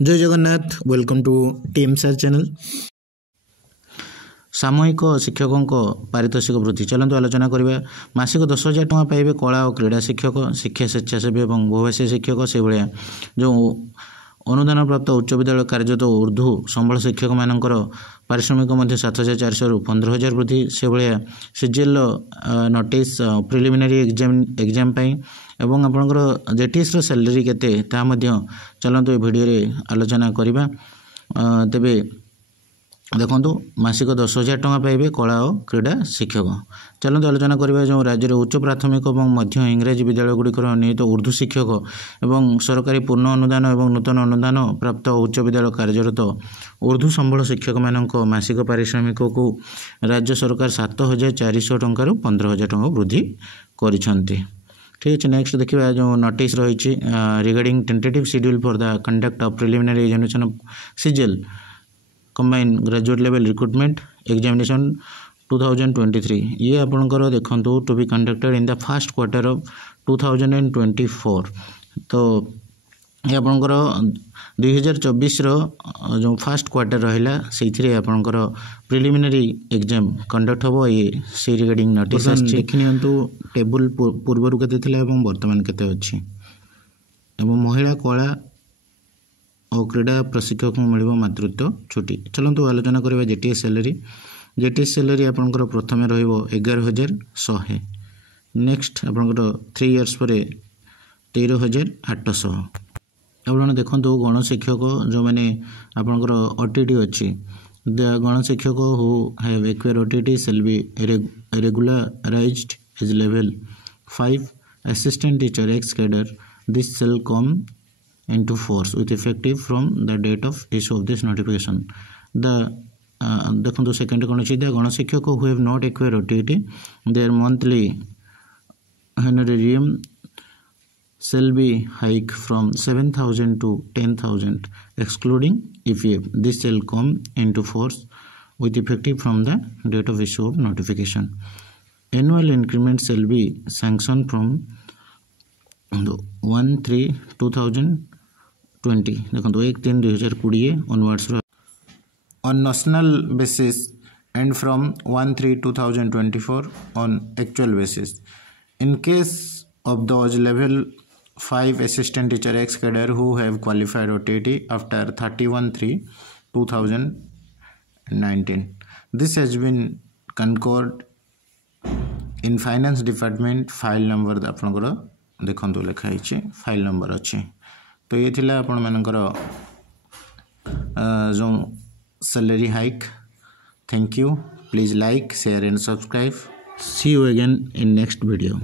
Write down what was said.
जय Jagannath welcome to team sir channel. सामूहिक शिक्षकों पारितोषिक वृद्धि चलते आलोचना करवा। मासिक 10,000 टଙ୍କା पाइबे कला और क्रीड़ा शिक्षक, शिक्षा स्वेच्छासेवी और बहुभाषी शिक्षक। से भाया जो अनुदान प्राप्त उच्च विद्यालय कार्यरत उर्दू संबल शिक्षक मानकर पारिश्रमिक 7,400 रु 15,000 वृद्धि। से भाया सीजीएल नोटिस प्रिलिमिनारी एग्जाम एवं आपंकर जेटीएस सैलरी केते चलते भिडियो आलोचना करवा। तेबे देखो मासिक 10,000 टଙ୍କା पाइबे कला और क्रीड़ा शिक्षक। चलते आलोचना करवा। जो राज्य में उच्च प्राथमिक और मध्य इंग्राजी विद्यालय गुड़िकर निहित उर्दू शिक्षक एवं सरकारी पूर्ण अनुदान और नूतन अनुदान प्राप्त उच्च विद्यालय कार्यरत उर्दू संबल शिक्षक मानक मासिक पारिश्रमिक को राज्य सरकार 7,400 टंकार 15,000 टଙ୍କା वृद्धि करिसेंती। ठीक अच्छे। नेक्स्ट देखिए जो नोटिस रही regarding tentative schedule for the conduct of preliminary examination of CGL combine graduate level recruitment examination 2023 ये आपंकर देखो to be conducted in the first quarter of 2024। तो ये आपंकर 2024 जो फर्स्ट क्वार्टर रहा से आपंकर प्रिलिमिनरी एग्जाम कंडक्ट हम। ये से रिगार्डिंग नोटिस देखनी टेबुल पूर्वर के वर्तमान केते अच्छी एवं महिला कला और क्रीड़ा प्रशिक्षक मिल मातृत्व छुट्टी। चलते आलोचना करवा जेटीएस सैलरी। जेटीएस सैलरी आपंकर प्रथम रही नेक्स्ट आपंकर 3 इयर्स पर 13,800। आप देखो गणशिक्षक जो मैंने आपंकर ओटीटी अच्छी गणशिक्षक who have acquire OTT cell be regularized as level 5 assistant teacher ex cadre. This cell come into force with effective from the date of issue of this notification. The देखो second कौन अच्छी गणशिक्षक who have not acquired OTT their monthly honorarium shall be hike from 7,000 to 10,000 excluding EPF. This shall come into force with effective from the date of issue of notification. Annual increment shall be sanctioned from 1/3/2020 देखो 1/3/2020 onwards on national basis and from 1/3/2024 on actual basis. In case of those level 5 assistant teacher ex cadre who have qualified OTT after 31/3/2019, this has been concurred in finance department file number आपनकर देखो लिखाई file number अच्छे। तो ये थिला आपण मानकर जो salary hike. Thank you. Please like share and subscribe. See you again in next video.